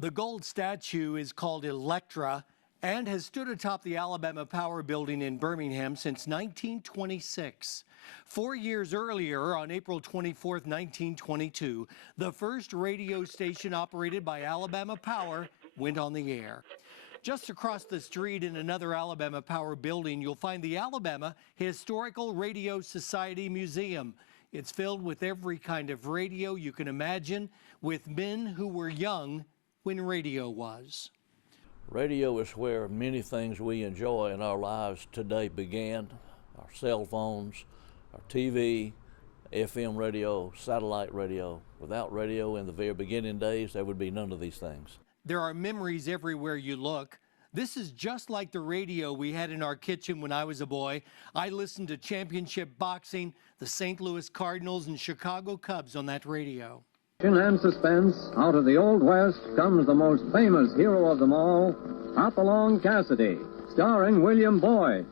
The gold statue is called Electra and has stood atop the Alabama Power Building in Birmingham since 1926. 4 years earlier, on April 24, 1922, the first radio station operated by Alabama Power went on the air. Just across the street in another Alabama Power building, you'll find the Alabama Historical Radio Society Museum. It's filled with every kind of radio you can imagine, with men who were young when radio was. Radio is where many things we enjoy in our lives today began. Our cell phones, our TV, FM radio, satellite radio. Without radio in the very beginning days, there would be none of these things. There are memories everywhere you look. This is just like the radio we had in our kitchen when I was a boy. I listened to championship boxing, the St. Louis Cardinals and Chicago Cubs on that radio. And suspense, out of the Old West comes the most famous hero of them all, Hopalong Cassidy, starring William Boyd.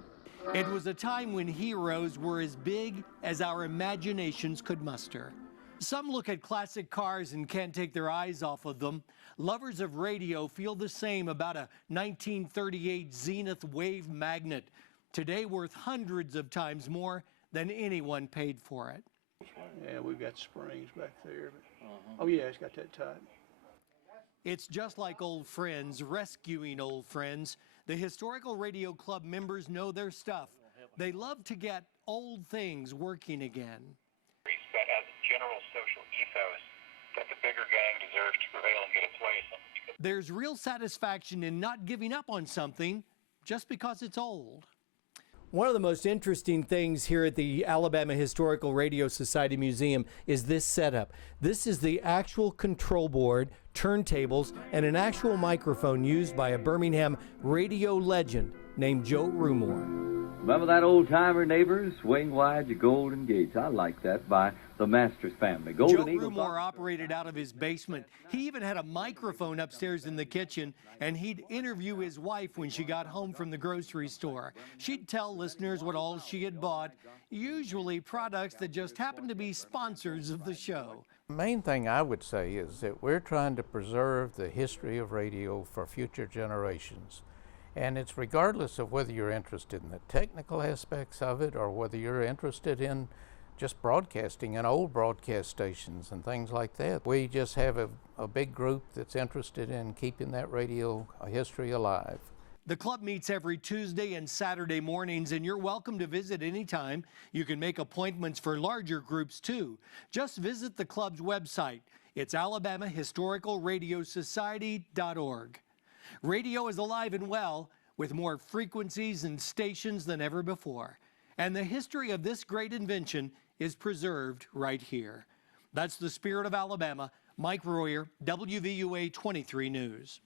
It was a time when heroes were as big as our imaginations could muster. Some look at classic cars and can't take their eyes off of them. Lovers of radio feel the same about a 1938 Zenith Wave Magnet, today worth hundreds of times more than anyone paid for it. Yeah, we've got springs back there. Oh yeah, it's got that type. It's just like old friends, rescuing old friends. The Historical Radio Club members know their stuff. They love to get old things working again. That has a general social ethos that the bigger gang deserves to prevail and get its way. There's real satisfaction in not giving up on something just because it's old. One of the most interesting things here at the Alabama Historical Radio Society Museum is this setup. This is the actual control board, turntables, and an actual microphone used by a Birmingham radio legend named Joe Rumore. Remember that old-timer Neighbors, Swing Wide Your Golden Gates? I like that, by the Masters family. Joe Rumore operated out of his basement. He even had a microphone upstairs in the kitchen, and he'd interview his wife when she got home from the grocery store. She'd tell listeners what all she had bought, usually products that just happened to be sponsors of the show. The main thing I would say is that we're trying to preserve the history of radio for future generations. And it's regardless of whether you're interested in the technical aspects of it or whether you're interested in just broadcasting and old broadcast stations and things like that. We just have a big group that's interested in keeping that radio history alive. The club meets every Tuesday and Saturday mornings, and you're welcome to visit anytime. You can make appointments for larger groups too. Just visit the club's website. It's alabamahistoricalradiosociety.org. Radio is alive and well, with more frequencies and stations than ever before. And the history of this great invention is preserved right here. That's the spirit of Alabama. Mike Royer, WVUA 23 News.